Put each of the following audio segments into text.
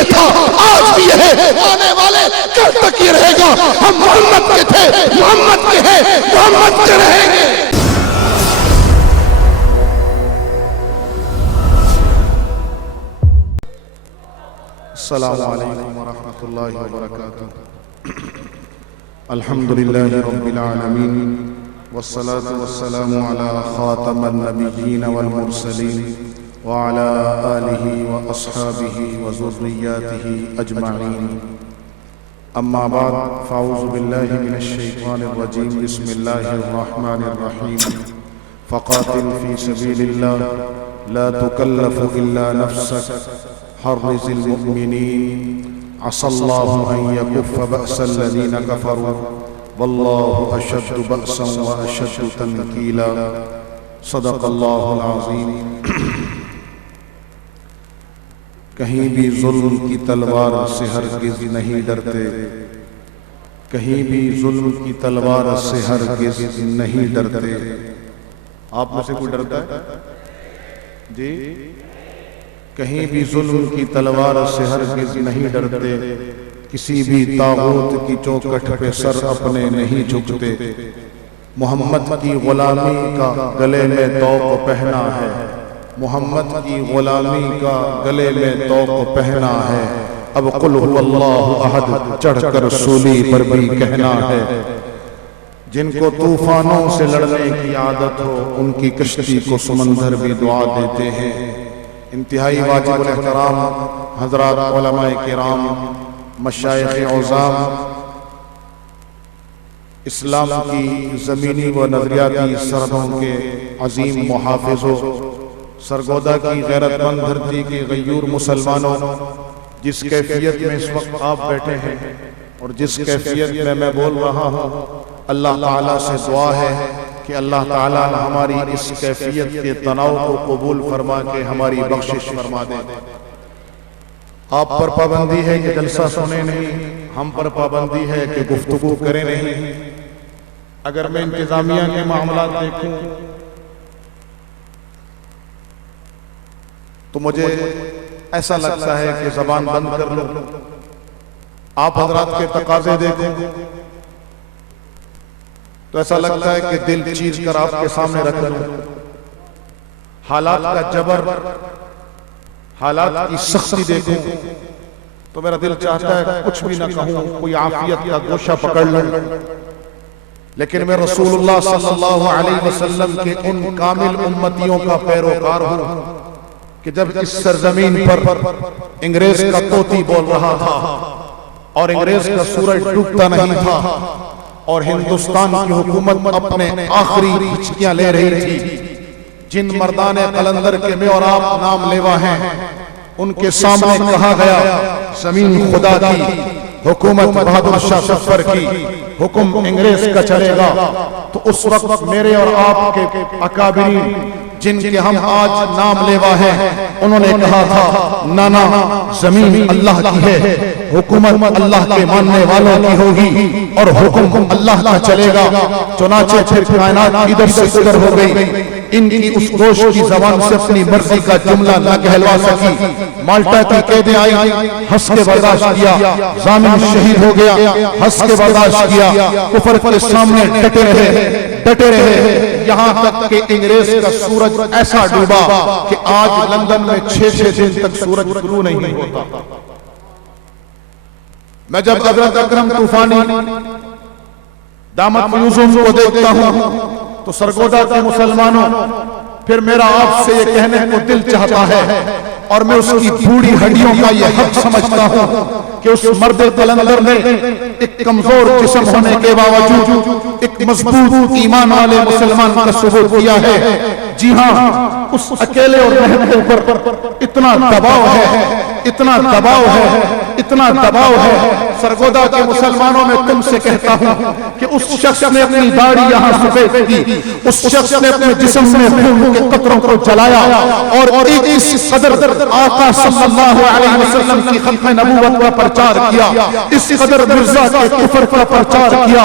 یہ تھا، آج بھی یہ ہے، آنے والے کل تک یہ رہے گا۔ ہم محمد کے تھے، محمد کے ہیں، محمد کے رہیں گے۔ السلام علیکم ورحمۃ اللہ وبرکاتہ۔ الحمدللہ رب العالمین والصلاة والسلام على خاتم النبیین والمرسلین وعلى آلہ واصحابہ وذریاتہ اجمعین، اما بعد فاعوذ باللہ من الشیطان الرجیم، بسم اللہ الرحمن الرحیم۔ فقاتل فی سبیل اللہ لا تکلف الا نفسک حرز المؤمنین عسى الله أن يكف بأس الذين كفروا والله أشد بأسا وأشد تنكيلا، صدق الله العظيم۔ کہیں بھی ظلم کی تلوار سے ہرگز نہیں ڈرتے، کہیں بھی ظلم کی تلوار سے ہرگز نہیں ڈرتے۔ آپ میں سے کوئی ڈرتا ہے؟ جی، کہیں بھی ظلم کی تلوار سے ہرگز نہیں ڈرتے، کسی بھی طاغوت کی چوکٹ پہ سر اپنے نہیں جھکتے۔ محمد کی غلامی کا گلے میں طوق پہنا ہے، محمد کی غلامی کا گلے میں طوق پہنا ہے، اب قل هو اللہ احد چڑھ کر سولی پر بھی کہنا ہے۔ جن کو طوفانوں سے لڑنے کی عادت ہو ان کی کشتی کو سمندر بھی دعا دیتے ہیں۔ انتہائی واجب الاحترام حضرات علماء کرام، مشائخ عظام، اسلام کی زمینی و نظریاتی سرحدوں کے عظیم محافظوں، سرگودا کی غیرت مند دھرتی کے غیور مسلمانوں، جس کیفیت میں اس وقت آپ بیٹھے ہیں اور جس کیفیت میں میں بول رہا ہوں، اللہ تعالیٰ سے دعا ہے کہ اللہ تعالیٰ ہماری اس کیفیت کے تناؤ کو قبول فرما کے ہماری بخشش فرما دے۔ آپ پر پابندی ہے کہ جلسہ سنے نہیں، ہم پر پابندی ہے کہ گفتگو کریں نہیں۔ اگر میں انتظامیہ کے معاملات دیکھوں تو مجھے ایسا لگتا ہے کہ زبان بند کر لوں۔ آپ حضرات کے تقاضے دیکھیں تو ایسا لگتا ہے کہ دل چیر کر آپ کے سامنے رکھ لوں۔ حالات کا جبر، حالات کی سختی دیکھوں تو میرا دل چاہتا ہے کچھ بھی نہ کہوں، کوئی عافیت کا گوشہ پکڑ لوں، لیکن میں رسول اللہ صلی اللہ علیہ وسلم کے ان کامل امتیوں کا پیروکار ہوں کہ جب اس سرزمین پر انگریز کا طوطی بول رہا تھا اور انگریز کا سورج ڈوبتا نہیں تھا اور ہندوستان کی حکومت اپنے آخری ہچکیاں لے رہی تھی، جن مردان قلندر کے میں اور آپ نام لیوا ہیں، ان کے سامنے کہا گیا زمین خدا کی، حکومت بہادر شاہ ظفر کی، حکم انگریز کا چلے گا، تو اس وقت میرے اور آپ کے اکابرین جن کے ہم آج نام لیوا ہیں، انہوں نے کہا تھا نانا زمین اللہ کی ہے، حکومت اللہ کے ماننے والوں کی ہوگی اور حکم اللہ کا چلے گا۔ چنانچہ پھر کائنات ادھر سے ادھر ہو گئی، ان کی اس گوش کی زبان سے اپنی مرضی کا جملہ نہ کہلوا سکی۔ مالٹا کی قیدیں آئی، ہنس کے برداشت کیا، ضامن شہید ہو گیا، ہنس کے برداشت کیا، کفر کے سامنے ڈٹے رہے، یہاں تک کہ انگریز کا سورج ایسا ڈوبا کہ آج لندن میں 6 دن تک سورج طلوع نہیں ہوتا۔ میں جب حضرت اکرم طوفانی دامت فیوزوں کو دیکھتا ہوں تو سرگودا کے مسلمانوں، پھر میرا آپ سے یہ کہنے کو دل چاہتا ہے اور میں اس کی بوڑھی ہڈیوں کا یہ حق سمجھتا ہوں کہ اس مرد قلندر نے ایک کمزور جسم ہونے کے باوجود ایک مضبوط ایمان والے مسلمان کا ثبوت کیا ہے۔ جی ہاں، اس اکیلے اور محب کے اوپر اتنا دباؤ ہے، اتنا دباؤ ہے، اتنا دباؤ ہے، سرگودا کے مسلمانوں میں تم سے کہتا ہوں کہ اس شخص نے اپنی داڑھی یہاں سفید کی، اس شخص نے اپنے جسم میں خون کے قطروں کو جلایا اور اس قدر آقا صلی اللہ علیہ وسلم کی ختم نبوت کا پرچار کیا، اس قدر مرزا کے کفر کا پرچار کیا۔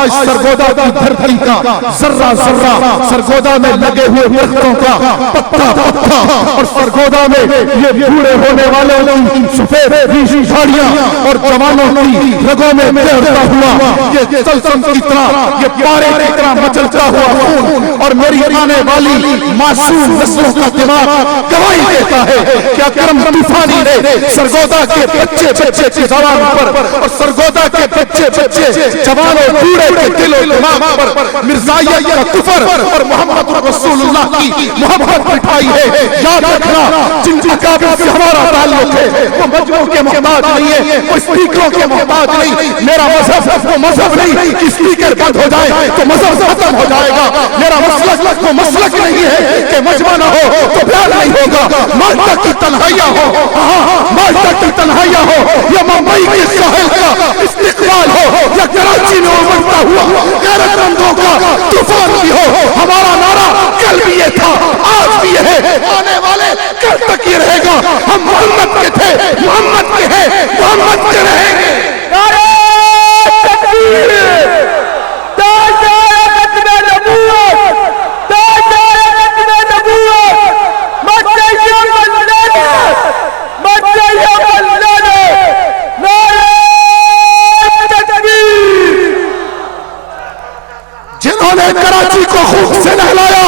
آج سرگودا کی دھرتی کا ذرہ ذرہ، سرگودا میں لگے ہوئے درختوں کا پتا پتا، اور سرگودا میں یہ بوڑھے ہونے والوں کی سفید ریشی جھاڑیاں اور جوانوں کی رگوں میں تیرتا ہوا یہ سلسم کی طرح، یہ پارے کی طرح مچلتا ہوا خون، اور میری آنے والی معصوم نسلوں کا دماغ گواہی دیتا ہے کہ اکرم طوفانی نے سرگودا کے بچے بچے کی زبان پر اور سرگودا کے بچے بچے جوانوں بوڑھے کے دل و دماغ پر مرزائیت کا کفر اور محمد رسول اللہ کی محبت بٹھائی ہے۔ یاد رکھنا، جن اکابر سے ہمارا تعلق ہے وہ مجموع کے محتاج نہیں ہے، وہ اسپیکروں کے محتاج نہیں۔ میرا مذہب وہ مذہب نہیں کہ اسپیکر بند ہو جائے تو مذہب ختم ہو جائے گا۔ میرا مسلک وہ مسلک نہیں ہے کہ مجمع نہ ہو تو بیان نہیں ہوگا۔ مالٹا کی تنہائیاں ہو، مالٹا کی تنہائیاں ہو، یا ممبئی کے ساحل کا استقبال ہو، یا کراچی میں ابھرتا ہوا غیرت مندوں کا طوفان بھی ہو، ہمارا نعرہ کل بھی یہ تھا، آج بھی یہ ہے، آنے والے کل تک یہ رہے گا۔ ہم محمد کے تھے، محمد کے ہیں، محمد کے رہیں گے۔ نعرہ تکبیر، تاجدار ختم نبوت، تاجدار ختم نبوت، مدعی ملنا، مدعی ملنا، نعرہ تکبیر۔ جنہوں نے کراچی کو خوب سے نہلایا،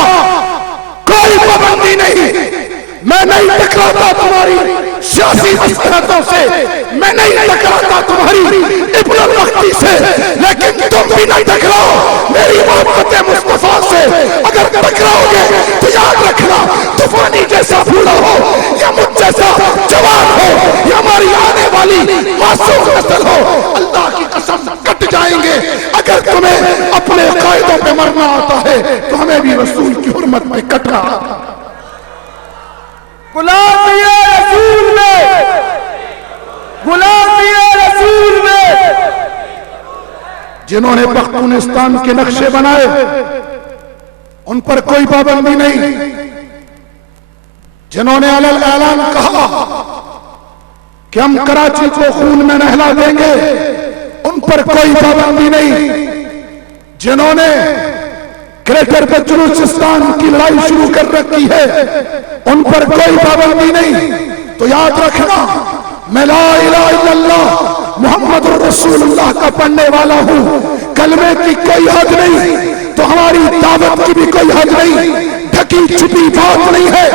کوئی پابندی نہیں، میں نہیں ٹکراتا تمہاری سیاسی مسلحتوں سے، میں نہیں ٹکراتا تمہاری ابن الوقتی سے، لیکن تم بھی نہ ٹکراؤ میری محبت مصطفیٰ سے۔ اگر ٹکراؤ گے تو یاد رکھنا، طوفانی جیسا بوڑھا ہو یا مجھ جیسا جوان ہو یا ہماری آنے والی معصوم نسل ہو، اللہ کی قسم کٹ جائیں گے۔ اگر تمہیں اپنے قائدوں پہ مرنا آتا ہے تو ہمیں بھی رسول کی حرمت میں کٹنا۔ غلام رسول میں، غلام رسول میں، جنہوں نے پختونستان کے نقشے بنائے ان پر کوئی پابندی نہیں، جنہوں نے علل اعلان کہا کہ ہم کراچی کو خون میں نہلا دیں گے ان پر کوئی پابندی نہیں، جنہوں نے گریٹر بلوچستان کی لڑائی شروع کر رکھی ہے ان پر کوئی پابندی نہیں۔ تو یاد رکھنا، میں لا الہ الا اللہ محمد رسول اللہ کا پڑھنے والا ہوں، کلمے کی کوئی حد نہیں تو ہماری دعوت کی بھی کوئی حد نہیں، ڈھکی چھپی بات نہیں ہے۔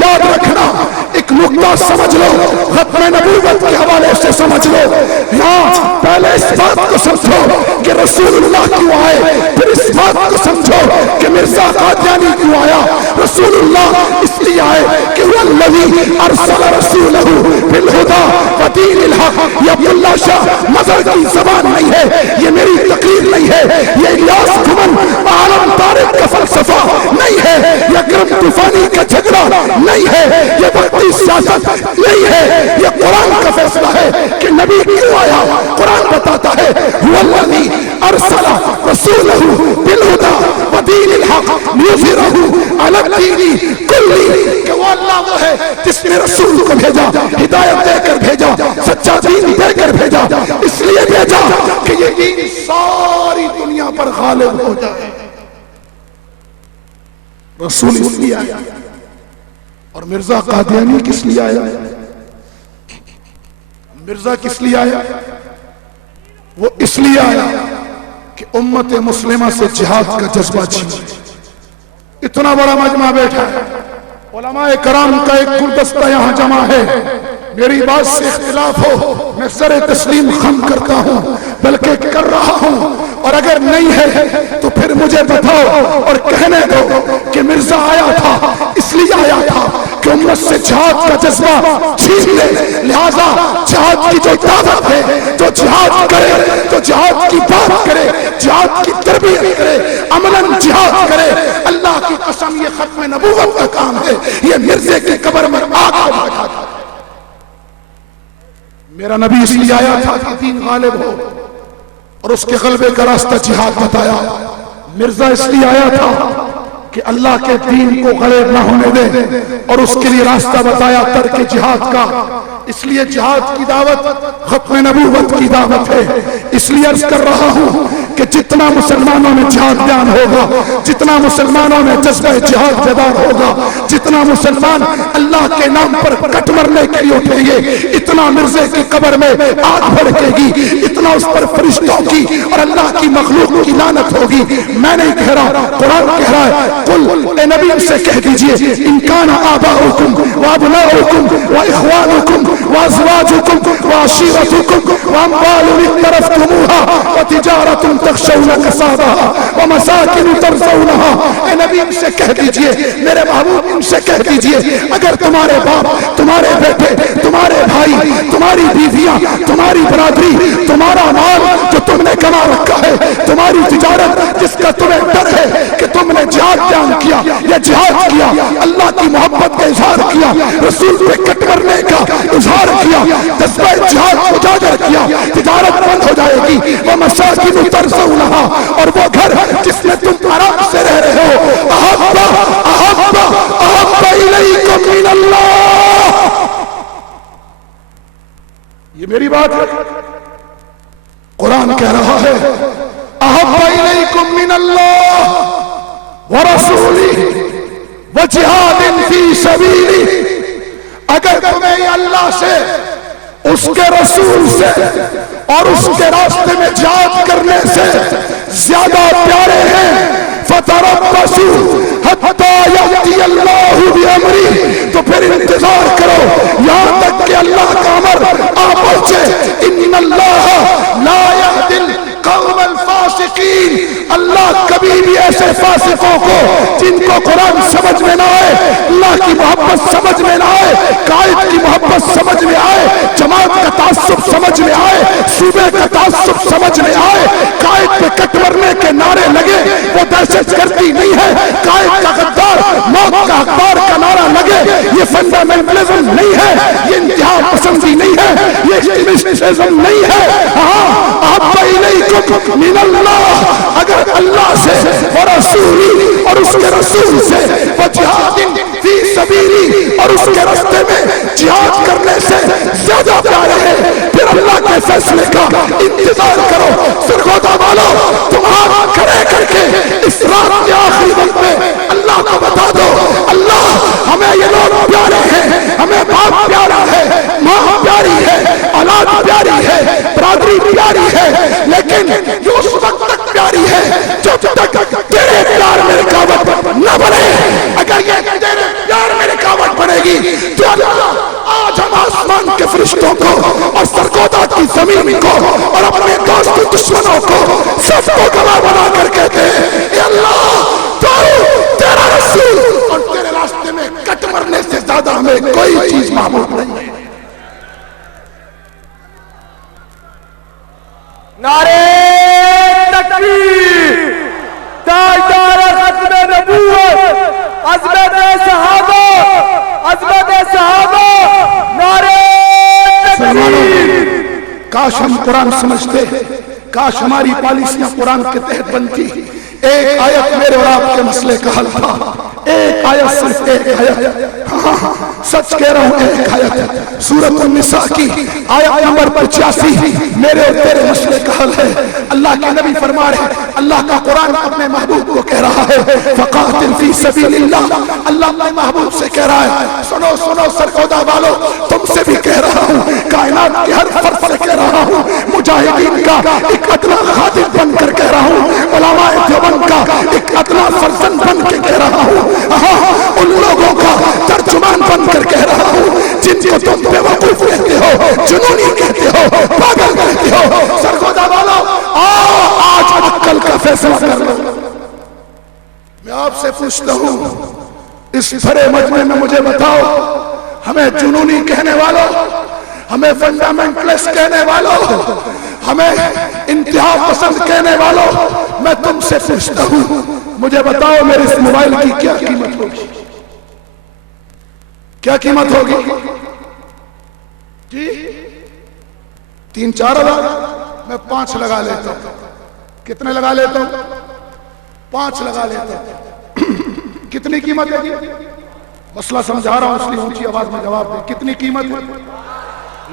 یاد رکھنا، ایک نقطہ سمجھ لو، ختم نبوت کے حوالے سے سمجھ لو، یہاں پہلے اس بات کو سمجھو کہ رسول اللہ کیوں آئے، پھر اس بات کو سمجھو کہ مرزا قادیانی کیوں آیا۔ رسول اللہ اس لیے آئے کہ وہ الذی ارسل رسولہ بالہدی ودین الحق۔ یہ عبداللہ شاہ مظہر کی زبان نہیں ہے، یہ میری تقریر نہیں ہے، یہ الیاس گھمن عالم طارق کا فلسفہ نہیں ہے، یہ اکرم طوفانی کا جھگڑا نہیں ہے، یہ وقتی سیاست نہیں ہے، یہ قرآن کا فیصلہ ہے کہ نبی کیوں آیا۔ قرآن بتاتا ہے هو الذی ارسل رسولہ بالہدی ودین الحق لیظہرہ علی الدین کلہ، کہ وہ اللہ وہ ہے جس نے رسول کو بھیجا، ہدایت دے کر بھیجا، سچا دین دے کر بھیجا، اس لیے بھیجا کہ یہ دین ساری دنیا پر غالب ہو جائے۔ رسول اس لیے آیا، اور مرزا قادیانی کس لیے آیا؟ مرزا کس لیے آیا؟ وہ اس لیے آیا کہ امت مسلمہ سے جہاد کا جذبہ چھینے۔ اتنا بڑا مجمع بیٹھا ہے، علماء کرام کا ایک گلدستہ یہاں جمع ہے، میری بات سے اختلاف ہو میں سر تسلیم خم کرتا ہوں، بلکہ کر رہا ہوں، اور اگر نہیں ہے تو پھر مجھے بتاؤ اور کہنے دو کہ مرزا آیا تھا اس لیے آیا تھا کہ امت سے جہاد کا جذبہ چھین لے، لہذا جہاد کی جو دعوت ہے، جو جہاد کرے، جو جہاد کی بات کرے، جہاد کی تربیت کرے، عملاً جہاد کرے، اللہ کی قسم یہ ختم نبوت کا کام ہے، یہ مرزے کی قبر میں آگ کو بٹھا تھا۔ میرا نبی اس لیے آیا تھا کہ دین غالب ہو، اور اس کے غلبے کا راستہ جہاد بتایا۔ مرزا اس لیے آیا تھا کہ اللہ کے دین کو غالب نہ ہونے دے، اور اس کے لیے راستہ بتایا ترک جہاد کا۔ اس لیے جہاد کی دعوت ختم نبوت کی دعوت ہے۔ اس لیے عرض کر رہا ہوں کہ جتنا مسلمانوں میں جہاد بیان ہوگا، جتنا مسلمانوں میں جذبہ جہاد بیدار ہوگا، جتنا مسلمان اللہ کے نام پر کٹ مرنے کے لیے اٹھیں گے، اتنا مرزے کی قبر میں آگ بھڑکے گی، اتنا اس پر فرشتوں کی اور اللہ کی مخلوق کی لعنت ہوگی۔ میں نہیں کہہ رہا، قرآن کہہ رہا ہے، قل اے نبی سے کہہ دیجئے ان کان آباؤکم وابناؤکم واخوانکم وازواجکم وعشیرتکم واموال اقترفتموها وتجارت تخشون کسادها ومساکن ترضونها۔ اے نبی ان سے کہہ دیجئے، میرے محبوب ان سے کہہ دیجئے، اگر تمہارے باپ، تمہارے بیٹے، تمہارے بھائی، تمہاری بیویاں، تمہاری برادری، تمہارا مال جو تم نے کما رکھا ہے، تمہاری تجارت جس کا تمہیں ڈر ہے کہ تم نے جہاد بیان کیا یا جہاد کیا، اللہ کی محبت کا اظہار کیا، رسول پہ کٹ مرنے کا اظہار کیا، جذبہ جہاد کو اجاگر کیا، تجارت بند ہو جائے گی۔ وَمَسَاكِنُ تَرْضَوْنَهَا، اور وہ گھر جس میں تم آرام سے رہ رہے ہو، أَحَبَّ إِلَيْكُم مِّنَ اللَّهِ۔ یہ میری بات ہے، قرآن کہہ رہا ہے أَحَبَّ إِلَيْكُم مِّنَ اللَّهِ وَرَسُولِهِ وَجِهَادٍ فِي سَبِيلِهِ۔ اگر تمہیں اللہ سے، اس کے رسول سے اور اس کے راستے میں جہاد کرنے سے زیادہ پیارے ہیں، فَتَرَبَّصُوا حَتَّى يَأْتِيَ اللَّهُ بِأَمْرِهِ، تو پھر انتظار کرو یہاں تک کہ اللہ کا امر آ پہنچے۔ إِنَّ اللَّهَ لَا يَهْدِي الْقَوْمَ الْفَاسِقِينَ، اللہ کبھی بھی ایسے فاسقوں کو جن کو قرآن سمجھ میں نہ آئے، اللہ کی محبت سمجھ میں نہ آئے، قائد کی محبت سمجھ میں آئے، جماعت کا تعصب سمجھ میں آئے، صوبے کا تعصب سمجھ میں آئے، قائد پہ کٹ مرنے کے نعرے لگے، وہ دہشت گردی نہیں ہے، قائد کا غدار، موت کا حقدار کا نعرہ لگے، یہ فنڈامنٹلزم نہیں ہے، یہ انتہا پسندی نہیں ہے، یہ ایکسٹریمسٹزم نہیں ہے۔ أَحَبَّ إِلَيْكُم مِّنَ اللَّهِ، اگر اللہ سے اور رسول اور اس کے رسول سے، وجہاد فی سبیلی، اور اس کے راستے میں جہاد کرنے سے زیادہ پیارے ہیں، پھر اللہ کے فیصلے کا انتظار کرو۔ سرگودا والو، تم ہاتھ کھڑے کر کے اس رات کے آخری وقت میں اللہ کو بتا دو، اللہ ہمیں یہ لوگ پیارے ہیں، ہمیں باپ پیارا ہے، ماں پیاری ہے، اولاد پیاری ہے، برادری پیاری ہے، لیکن یہ اس وقت تک پیاری ہے جب تک تیرے پیار میں رکاوٹ نہ بنے۔ اگر یہ تیرے پیار میں رکاوٹ بنے گی تو اللہ آج ہم آسمان کے فرشتوں کو اور سرگودا کی زمین کو اور اپنے دوست دشمنوں کو سب کو گواہ بنا کر کہتے ہیں، اے اللہ تو تیرا رسول اور تیرے راستے میں کٹ مرنے سے زیادہ ہمیں کوئی چیز معمول نہیں ہے۔ نعرے تکبیر، تاجدار ختم نبوت، عظمت صحابہ، عظمت صحابہ، نعرے تکبیر۔ کاش ہم قرآن سمجھتے، کاش ہماری پالیسیاں قرآن کے تحت بنتی۔ ایک آیت میرے اور آپ کے مسئلے کا حل تھا، ایک آیت، صرف ایک آیت، ہاں سچ کہہ رہا ہوں، ایک آیت سورۃ النساء کی آیت نمبر 85 میرے اور تیرے مسئلے کا حل ہے۔ اللہ کے نبی فرما رہے ہیں، اللہ کا قرآن اپنے محبوب کو کہہ رہا ہے، فقاتل فی سبیل اللہ، اللہ اپنے محبوب سے کہہ رہا ہے۔ سنو سنو سرگودا والو، تم سے بھی کہہ رہا ہوں، کائنات کے ہر فرد سے کہہ رہا ہوں، مجاہدین کا ایک ادنا خادم بن کر کہہ رہا ہوں، علماء دیوبند کا ایک ادنا فرزند بن کے کہہ رہا ہوں، ان لوگوں کا ترجمان بن کر کہہ رہا ہوں جن کو تم بے وقوف کہتے ہو، جنونی کہتے ہو، پاگل کہتے ہو۔ سرگودا والو، آج عقل کا فیصلہ کر لو۔ میں آپ سے پوچھتا ہوں، اس بھرے مجمع میں مجھے بتاؤ، ہمیں جنونی کہنے والوں، ہمیں فنڈامنٹلسٹ کہنے والوں، ہمیں انتہا پسند کہنے والوں، میں تم سے پوچھتا ہوں، مجھے بتاؤ میرے اس موبائل کی کیا قیمت ہوگی؟ کیا قیمت ہوگی؟ جی 3-4 ہزار، میں 5 لگا لیتا ہوں. کتنے لگا لیتا ہوں؟ 5 لگا لیتا ہوں. کتنی قیمت ہے؟ مسئلہ سمجھا رہا ہوں اس لیے اونچی آواز میں جواب دیں. کتنی قیمت ہے؟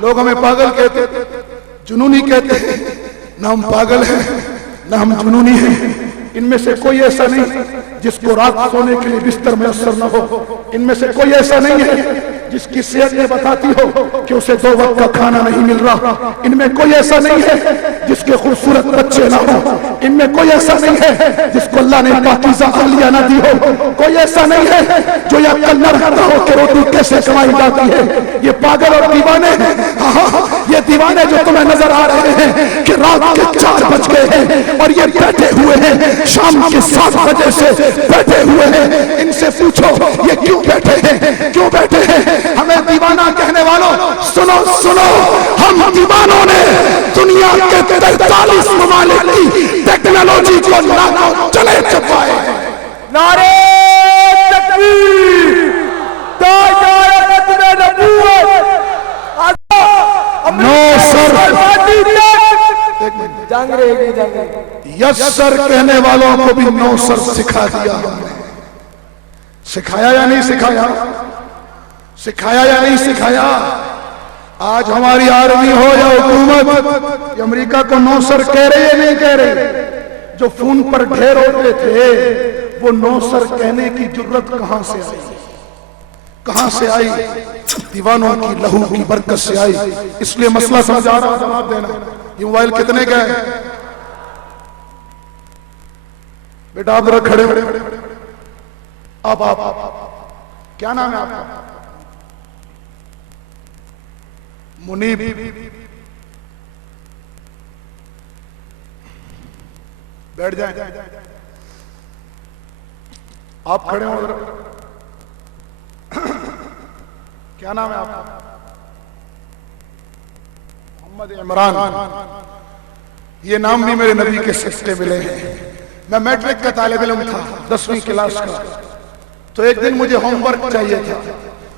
لوگ ہمیں پاگل کہتے، جنونی کہتے. نہ ہم پاگل ہیں نہ ہم جنونی ہیں. ان میں سے کوئی ایسا نہیں جس کو رات سونے کے لیے بستر میسر نہ ہو. ان میں سے کوئی ایسا نہیں ہے جس کی صحت یہ بتاتی ہو کہ اسے 2 وقت کا کھانا نہیں مل رہا. ان میں کوئی ایسا نہیں ہے جس کے خوبصورت بچے نہ ہو. ان میں کوئی ایسا نہیں ہے جس کو اللہ نے پاکیزہ اہلیہ نہ دی ہو. کوئی ایسا نہیں ہے جو یہ عقل نہ رکھتا ہو کہ روٹی کیسے کمائی جاتی ہے. یہ پاگل اور دیوانے، یہ دیوانے جو تمہیں نظر آ رہے ہیں کہ رات کے 4 بج گئے ہیں اور یہ بیٹھے ہوئے ہیں، شام کے 7 بجے سے بیٹھے ہوئے ہیں. ان سے پوچھو یہ کیوں بیٹھے ہیں، کیوں بیٹھے ہیں؟ ہمیں دیوانہ کہنے والوں سنو سنو، ہم دیوانوں نے دنیا کے 43 ممالک کی ٹیکنالوجی کو ناکو چلے چپائے. نعرہ تکبیر، تاجدار ختم نبوت، نو سر جنگ رہے گی. جنگ یس سر کہنے والوں کو بھی 9 سر سکھا دیا ہم نے. سکھایا یا نہیں سکھایا؟ سکھایا یا نہیں سکھایا؟ آج ہماری آرمی ہو یا حکومت، یہ امریکہ کو 9 سر کہہ رہے یا نہیں کہہ رہے؟ جو فون پر ڈھیر ہوتے تھے وہ 9 سر کہنے کی جرت کہاں سے آئی؟ کہاں سے آئی؟ دیوانوں کی لہو کی برکت سے آئی. اس لیے مسئلہ سمجھا رہا ہوں، جواب دینا. یہ موبائل کتنے کا ہے بیٹا؟ آپ ذرا کھڑے ہو. آپ کیا نام ہے آپ کا؟ منیب. بیٹھ جائیں. آپ کھڑے ہو ذرا. کیا نام ہے آپ کا؟ محمد عمران. یہ نام بھی میرے نبی کے صدقے ملے ہیں. میں میٹرک کا طالب علم تھا، 10ویں کلاس کا. تو ایک دن مجھے ہوم ورک چاہیے تھا.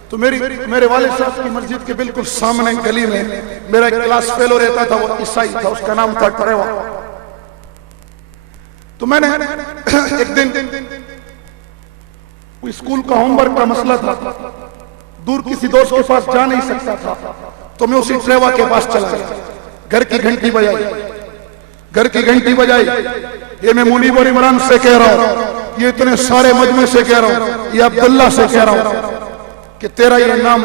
تو میرے والد صاحب کی مسجد کے بالکل سامنے گلی میں میرا ایک کلاس فیلو رہتا تھا. وہ عیسائی تھا، اس کا نام تھا ٹریوا. تو میں نے ایک دن اسکول کا ہوم ورک کا مسئلہ تھا، دور کسی دوست کے پاس جا نہیں سکتا تھا. تو میں اسی ٹریوا کے پاس چلا گیا. گھر کی گھنٹی بجائی، گھر کی گھنٹی بجائی. یہ میں منیب اور عمران سے کہہ رہا ہوں، یہ اتنے سارے مجمع سے کہہ رہا ہوں، یہ عبداللہ سے کہہ رہا ہوں کہ تیرا یہ نام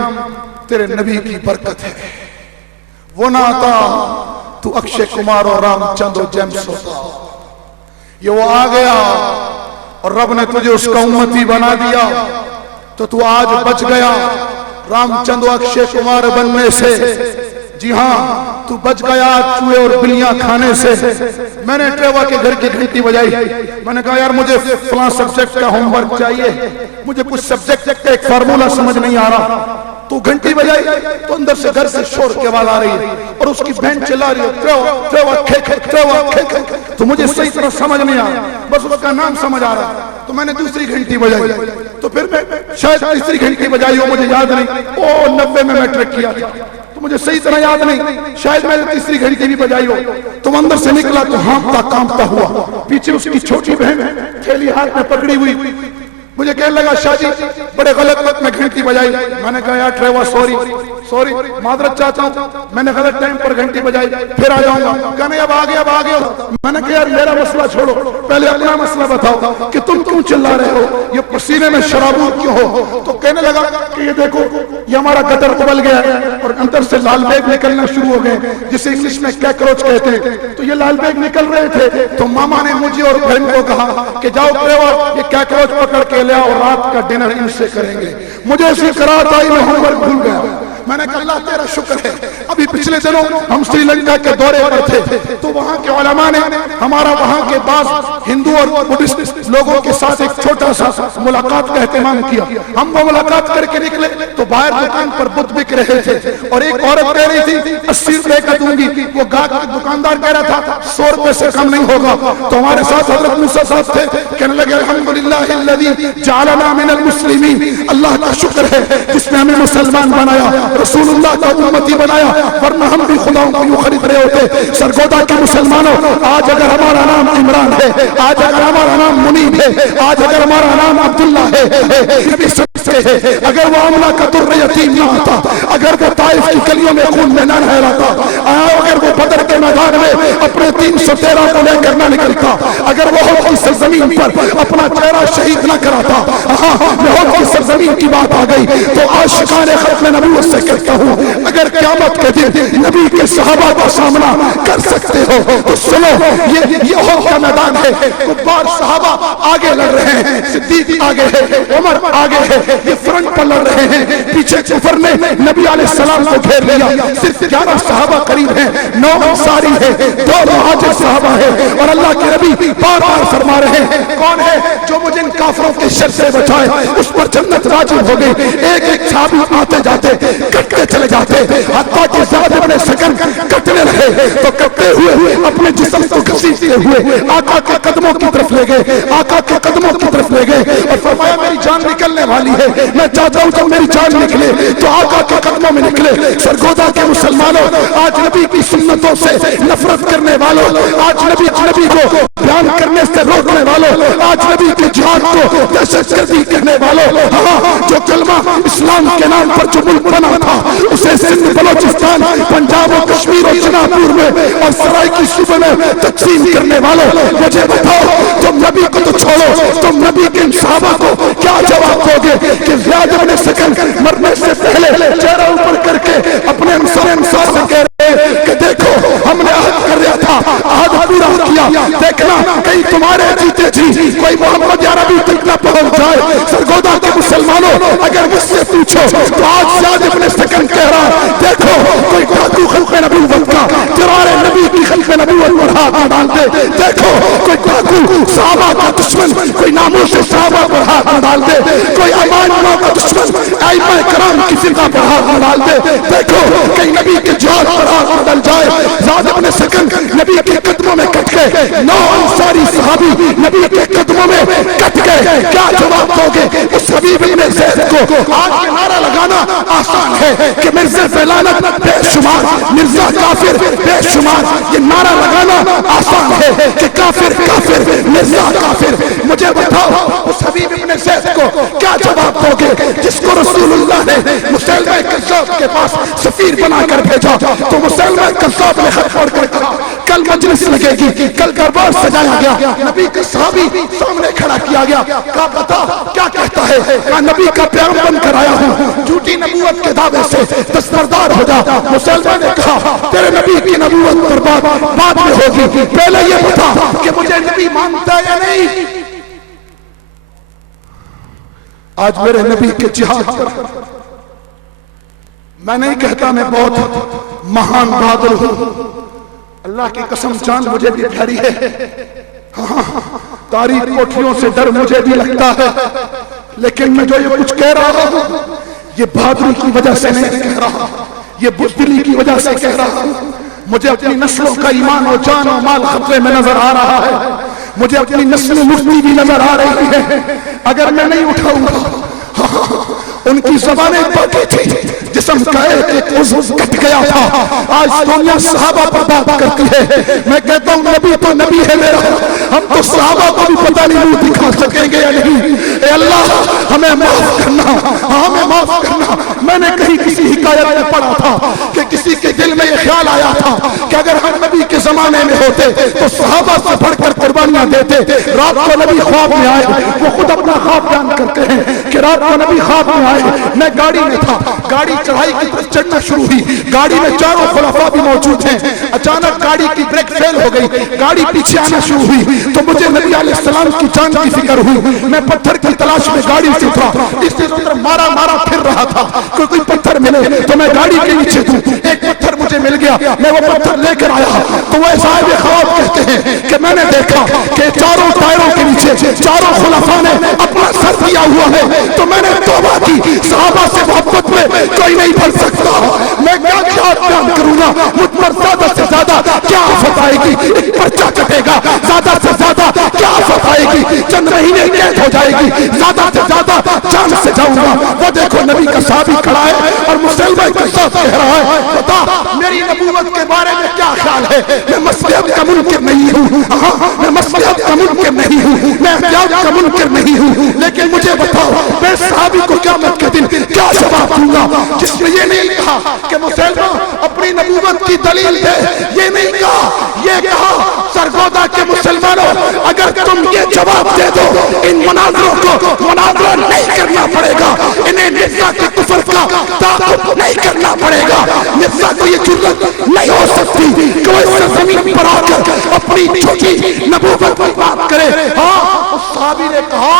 تیرے نبی کی برکت ہے. وہ نہ آتا تو اکشے کمار اور رام چند و جیمس ہوتا. یہ وہ آ گیا اور رب نے تجھے اس کا امتی بنا دیا تو آج بچ گیا رام چند و اکشے کمار بننے سے. جی ہاں، تو بچ گیا چوہے اور بلیاں کھانے سے. میں نے ٹریوا کے گھر کی گھنٹی بجائی. میں نے کہا یار مجھے فلاں سبجیکٹ کا ہوم ورک چاہیے، مجھے کچھ سبجیکٹ کا ایک فارمولا سمجھ نہیں آ رہا. تو گھنٹی بجائی تو اندر سے گھر سے شور کی آواز آ رہی ہے اور اس کی بہن چلا رہی ہے ٹریوا ٹریوا کھیک ٹریوا کھیک. تو مجھے صحیح طرح سمجھ نہیں آ رہا، بس اس کا نام سمجھ آ رہا. تو میں نے دوسری گھنٹی بجائی. تو پھر میں شاید تیسری گھنٹی بجائی ہو، مجھے یاد نہیں. 90 میں میٹرک کیا تھا تو مجھے صحیح طرح یاد نہیں. شاید میں نے تیسری گھنٹی بھی بجائی ہو. تو اندر سے نکلا تو ہانپتا کانپتا ہوا. پیچھے اس کی چھوٹی بہن تھیلی ہاتھ میں پکڑی ہوئی. مجھے کہنے لگا شاہ جی بڑے غلط وقت میں گھنٹی بجائی. میں نے کہا یار ٹریوا سوری معذرت چاہتا ہوں، میں نے غلط ٹائم پر گھنٹی بجائی، پھر آ جاؤں گا. کہنے اب آ گیا. میں نے کہا یار میرا مسئلہ چھوڑو، پہلے اپنا مسئلہ بتاؤ کہ تم کیوں چلا رہے ہو، یہ پسینے میں شرابور کیوں ہو. تو کہنے لگا کہ یہ دیکھو یہ ہمارا گٹر ابل گیا اور اندر سے لال بیگ نکلنا شروع ہو گئے جسے انگلش میں کیکروچ کہتے ہیں. تو یہ لال بیگ نکل رہے تھے. تو ماما نے مجھے اور بہن کو کہا کہ جاؤ ٹریوا یہ کیکروچ پکڑ کے لے آؤ، رات کا ڈنر ان سے کریں گے. مجھے اسی قرات آئی میں ہوم ورک بھول گیا. میں نے کہا اللہ تیرا شکر ہے. ابھی پچھلے دنوں ہم سری لنکا کے دورے پر تھے تو وہاں کے علماء نے ہمارا وہاں کے بعض ہندو اور بدھسٹ لوگوں کے ساتھ ایک چھوٹا سا ملاقات کا اہتمام کیا. ہم وہ ملاقات کر کے نکلے تو باہر دکان پر بت بک رہے تھے اور ایک عورت کہہ رہی تھی 80 روپے کا دوں گی. وہ گاہک دکاندار کہہ رہا تھا 100 روپے سے کم نہیں ہوگا. تو ہمارے ساتھ حضرت موسیٰ صاحب تھے کہنے لگے الحمدللہ الذی جعلنا من المسلمین، اللہ کا شکر ہے جس نے ہمیں مسلمان بنایا، رسول اللہ کا امتی بنایا، ورنہ ہم بھی خداؤں کو یوں خرید رہے ہوتے۔ سرگودا کے مسلمانوں، آج اگر ہمارا نام عمران ہے، آج اگر ہمارا نام منیب ہے، آج اگر ہمارا نام عبداللہ ہے، نبی سمجھتے ہیں اگر وہ عملہ کا در یتیم نہ آتا، اگر وہ طائف کی گلیوں میں خون میں نہ نہلاتا، اگر وہ بدر کے میدان میں اپنے 313 کو لے کر نہ نکلتا، اگر وہ احد کی سرزمین پر اپنا چہرہ شہید نہ کراتا، احد کی سرزمین کی بات آ گئی تو عاشقان ختم نبوت سے کہتا ہوں اگر قیامت کے دن نبی کے صحابہ کا سامنا کر سکتے ہو تو سنو، یہ احد کا میدان ہے، کفار صحابہ آگے لڑ رہے ہیں، صدیق آگے ہے، عمر آگے ہے، یہ فرنٹ پر لڑ رہے ہیں، پیچھے کفر نے نبی علیہ السلام کو گھیر لیا، صرف 11 صحابہ قریب ہیں، 9 انصاری ہے، 2 مہاجر صحابہ ہے، اور اللہ کے نبی بار بار فرما رہے ہیں کون ہے جو مجھے ان کافروں کے شر سے بچائے، اس پر جنت واجب ہو گئی۔ ایک ایک صحابی آتے جاتے کٹتے چلے جاتے، حتیٰ کہ زید بن سکن کٹنے رہے تو کٹتے ہوئے اپنے جسم کو گھسیٹتے ہوئے آقا کے قدموں کی طرف لے گئے، آقا کے قدموں کی طرف لے گئے اور فرمایا میری جان نکلنے والی ہے، میں چاہتا ہوں جب میری جان نکلے تو آقا کے قدموں میں نکلے۔ سرگودا کے مسلمانوں، آج نبی کی سنتوں سے نفرت کرنے والوں، آج نبی کو بیان کرنے سے روکنے والوں، آج نبی کے جہاد کو دہشت گردی کہنے والوں، جو کلمہ اسلام کے نام پر جو ملک بنا تھا اسے سندھ، بلوچستان، پنجاب و کشمیر اور جناپور میں اور سرائی کی صوبے میں تقسیم کرنے والوں، مجھے بتاؤ تم نبی کو تو چھوڑو، تم نبی کے ان صحابہ کو کیا جواب دو گے کہ زیاد بن سکن مرنے سے پہلے چہرہ اوپر کر کے اپنے انصار سے کہہ رہے کہ دیکھو ہم نے عہد کر دیا تھا، عہد پورا کیا، دیکھنا کہیں تمہارے جیتے جی کوئی محمد یا نبی تک نہ پہنچ جائے۔ سرگودا کے مسلمانوں، اگر مجھ سے پوچھو تو آج زیاد بن سکن کہہ رہا دیکھو کوئی ڈاکو خلق نبوت کا تیرارے نبی کی خلق نبوت پر ہاتھ نہ ڈال دے، دیکھو کوئی ڈاکو صحابہ کا دشمن کوئی ناموس صحابہ پر ہاتھ نہ ڈال دے، کوئی ایمان اللہ کا دشمن ائمہ کرام کی فقہ پر ہاتھ نہ ڈال دے، دیکھو کہیں نبی کے جہاد پر ہاتھ نہ ڈل جائے۔ زیاد بن سکن نبی کے قدموں میں کٹ گئے، 9 انصاری صحابی نبی کے قدموں میں کٹ گئے، کیا جواب دو گے اس حبیب ابن زید کو؟ آج یہ نعرہ لگانا آسان ہے کہ مرزا فلانت بے شمار، مرزا کافر بے شمار، یہ نعرہ لگانا آسان ہے کہ کافر کافر، مرزا کافر۔ مجھے بتاؤ اس حبیب ابن زید کو کیا جواب دو گے جس کو رسول اللہ نے مسلمہ کذاب کے پاس سفیر بنا کر بھیجا تو مسلمہ کذاب نے خط پڑھ کر کہا کل مجلس لگے گی، کل دربار سجایا گیا، نبی کا صحابی سامنے کھڑا کیا گیا، کہا بتا کیا کہتا ہے؟ کہا نبی کا پیام بن کر آیا ہوں، جھوٹی نبوت کے دعوے سے دستبردار ہو جا۔ مسلمہ نے کہا تیرے نبی کی نبوت پر بعد میں ہوگی، پہلے یہ بتا کہ مجھے نبی مانتا ہے یا نہیں۔ آج میرے نبی کے جہاد پر میں نہیں کہتا میں بہت مہان بہادر ہوں، اللہ کی قسم جان مجھے بھی پیاری ہے، تاریخ کوٹھیوں سے ڈر مجھے بھی لگتا ہے، لیکن میں جو یہ کچھ کہہ رہا ہوں یہ بہادری کی وجہ سے نہیں کہہ رہا، یہ بزدلی کی وجہ سے کہہ رہا ہوں۔ مجھے اپنی نسلوں کا ایمان و جان و مال خطرے میں نظر آ رہا ہے، مجھے اپنی نسل مفتی بھی نظر آ رہی ہے، اگر میں نہیں اٹھاؤں گا ان کی زبانیں باقی تھی، جسم کا ایک عضو کٹ گیا تھا، آج دنیا صحابہ پر بات کرتی ہے، میں کہتا ہوں نبی تو نبی ہے میرا، ہم تو صحابہ کو بھی پتہ نہیں منہ دکھا سکیں گے یا نہیں۔ اے اللہ ہمیں معاف کرنا، ہمیں معاف کرنا۔ میں نے کہیں کسی حکایت میں پڑھا تھا کہ کسی کے دل میں یہ خیال آیا تھا کہ اگر ہم نبی کے زمانے میں ہوتے تو صحابہ سے بڑھ کر قربانیاں دیتے۔ رات کو نبی خواب میں آئے، وہ خود اپنا خواب بیان کرتے ہیں کہ رات کو نبی خواب میں آئے، میں گاڑی میں تھا، گاڑی چڑھائی کی طرف چڑھنا شروع ہوئی، گاڑی میں چاروں خلفاء بھی موجود ہیں، اچانک گاڑی کی بریک فیل ہو گئی، گاڑی پیچھے آنا شروع ہوئی تو مجھے نبی علیہ السلام کی جان کی فکر ہوئی، میں پتھر کی تلاش میں گاڑی سے اترا، اس سے ادھر مارا پھر رہا تھا، کوئی پتھر ملے تو میں گاڑی کے نیچے دوں، ایک پتھر مجھے مل گیا، میں وہ پتھر لے کر آیا تو وہ صاحب خواب کہتے ہیں کہ میں نے دیکھا کہ چاروں ٹائروں کے نیچے چاروں خلفاء نے اپنا سر دیا ہوا ہے، تو میں نے توبہ کی، صحابہ سے محبت میں کوئی نہیں بن سکتا، میں کیا بیان کروں گا، مجھ پر زیادہ سے زیادہ کیا آفت آئے گی، ایک پرچہ کٹے گا، زیادہ سے زیادہ کیا آفت آئے گی، چند مہینے قید ہو جائے گی، زیادہ سے زیادہ جان سے جاؤں گا۔ وہ دیکھو نبی کا صحابی کھڑا ہے اور مسلمہ کے ساتھ کہہ رہا ہے بتا میری نبوت کے بارے میں کیا خیال ہے؟ میں مصلحت کا منکر نہیں ہوں، میں مصلحت کا منکر نہیں ہوں، میں احتیاط کا منکر نہیں ہوں، لیکن مجھے بتاؤ میں صحابی کو قیامت کے دن کیا جواب دوں گا جس نے یہ نہیں کہا کہ مسلمہ اپنی نبوت کی دلیل دے، یہ نہیں کہا، یہ کہا سرگودا کے مسلمانوں اگر تم یہ جواب دے دو ان مناظروں کو مناظرہ نہیں کرنا پڑے گا، انہیں مرزا کے کفر کا تعاقب نہیں کرنا پڑے گا، مرزا کو یہ جرأت نہیں ہو سکتی کہ وہ اس زمین پر آ کر اپنی جھوٹی نبوت پر بات کرے۔ ہاں اس صحابی نے کہا